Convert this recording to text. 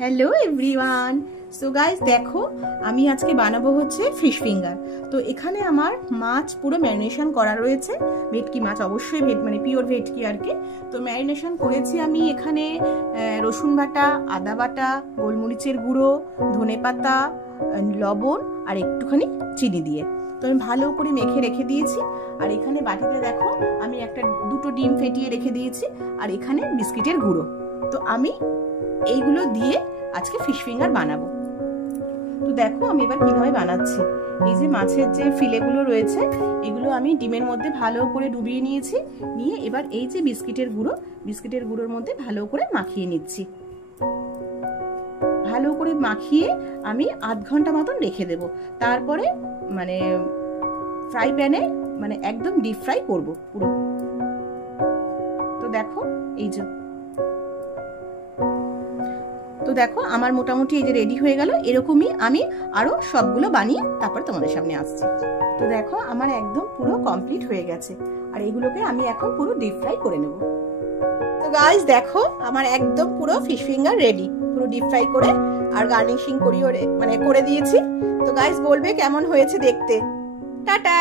Hello everyone. So guys देखो আমি আজকে বানাবো হচ্ছে ফিশ ফিঙ্গার। তো এখানে আমার মাছ পুরো ম্যারিনেশন করা রয়েছে, ভেটকি মাছ, অবশ্যই মানে পিওর ভেটকি আর কি। তো ম্যারিনেশন করেছি আমি এখানে রসুন বাটা, আদা বাটা, গোলমরিচের গুঁড়ো, ধনেপাতা, লবণ আর একটুখানি চিনি দিয়ে। তো আমি ভালো করে মেখে রেখে দিয়েছি। আর এখানে বাটিতে দেখো আমি দুটো ডিম ফেটিয়ে রেখে দিয়েছি, আর এখানে বিস্কিটের গুঁড়ো। তো আমি এইগুলো দিয়ে আজকে ফিশ ফিঙ্গার বানাবো। তো দেখো আমি এবার কিভাবে বানাচ্ছি। এই যে মাছের যে ফিলেগুলো রয়েছে এগুলো আমি ডিমের মধ্যে ভালো করে ডুবিয়ে নিয়েছি, নিয়ে এবার এই যে বিস্কিটের গুঁড়োর মধ্যে ভালো করে মাখিয়ে নিচ্ছি। ভালো করে মাখিয়ে আমি আধ ঘন্টা মতন রেখে দেব। তারপরে মানে ফ্রাই প্যানে মানে একদম ডিপ ফ্রাই করবো পুরো। তো দেখো এই যে আমার মোটামুটি এই যে রেডি হয়ে গেল। এরকমই আমি আরো সবগুলো বানিয়ে তারপর তোমাদের সামনে আসছি। তো দেখো আমার একদম পুরো কমপ্লিট হয়ে গেছে, আর এগুলোকে আমি এখন পুরো ডিপ ফ্রাই করে নেব। তো গাইস দেখো আমার একদম পুরো ফিশ ফিঙ্গার রেডি, পুরো ডিপ ফ্রাই করে আর গার্নিশিং করিও মানে করে দিয়েছি। তো গাইস বলবে কেমন হয়েছে দেখতে। টাটা।